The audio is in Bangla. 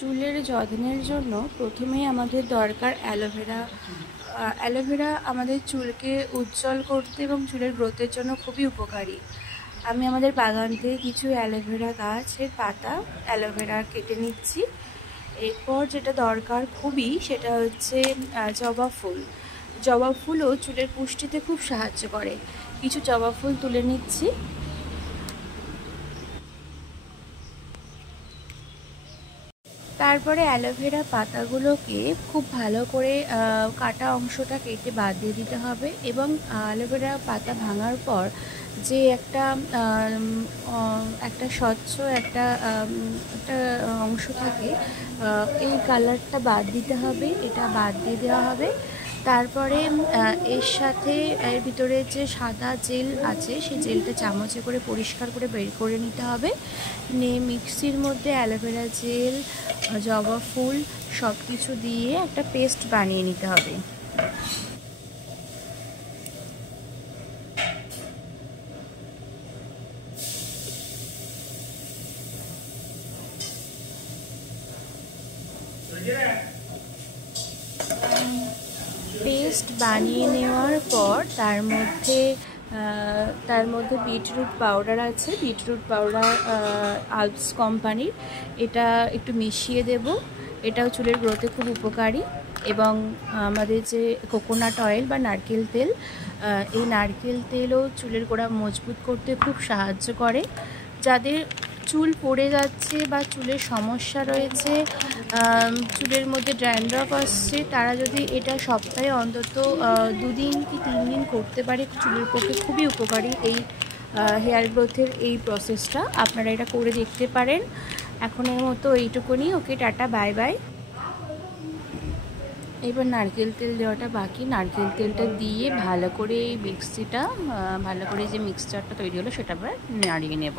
চুলের যত্নের জন্য প্রথমেই আমাদের দরকার অ্যালোভেরা। অ্যালোভেরা আমাদের চুলকে উজ্জ্বল করতে এবং চুলের গ্রোথের জন্য খুবই উপকারী। আমি আমাদের বাগান থেকে কিছু অ্যালোভেরা গাছের পাতা অ্যালোভেরা কেটে নিচ্ছি। এরপর যেটা দরকার খুবই, সেটা হচ্ছে জবা ফুল। জবা ফুলও চুলের পুষ্টিতে খুব সাহায্য করে। কিছু জবা ফুল তুলে নিচ্ছি। তারপরে অ্যালোভেরা পাতাগুলোকে খুব ভালো করে কাটা অংশটা কেটে বাদ দিয়ে দিতে হবে এবং অ্যালোভেরা পাতা ভাঙার পর যে একটা স্বচ্ছ একটা অংশ থাকে, এই কালারটা বাদ দিতে হবে, এটা বাদ দিয়ে দেওয়া হবে। তারপরে এর সাথে এর ভিতরে যে সাদা জেল আছে সেই জেলটা চামচে করে পরিষ্কার করে বের করে নিতে হবে। নিয়ে মিক্সির মধ্যে অ্যালোভেরা জেল, জবা ফুল সব কিছু দিয়ে একটা পেস্ট বানিয়ে নিতে হবে। পেস্ট বানিয়ে নেওয়ার পর তার মধ্যে বিটরুট পাউডার আছে, বিটরুট পাউডার আলপস কোম্পানির, এটা একটু মিশিয়ে দেব। এটাও চুলের গ্রোথে খুব উপকারী। এবং আমাদের যে কোকোনাট অয়েল বা নারকেল তেল, এই নারকেল তেলও চুলের গোড়া মজবুত করতে খুব সাহায্য করে। যাদের চুল পড়ে যাচ্ছে বা চুলের সমস্যা রয়েছে, চুলের মধ্যে ড্যান্ড্রফ আসছে, তারা যদি এটা সপ্তাহে অন্তত 2 দিন কি 3 দিন করতে পারে, চুলের পক্ষে খুবই উপকারী এই হেয়ার গ্রোথের এই প্রসেসটা। আপনারা এটা করে দেখতে পারেন। এখনের মতো এইটুকুনি। ওকে, টাটা, বাই বাই। এবার নারকেল তেল দেওয়াটা বাকি। নারকেল তেলটা দিয়ে ভালো করে এই মিক্সিটা, ভালো করে যে মিক্সচারটা তৈরি হলো সেটা আবার নাড়িয়ে নেব।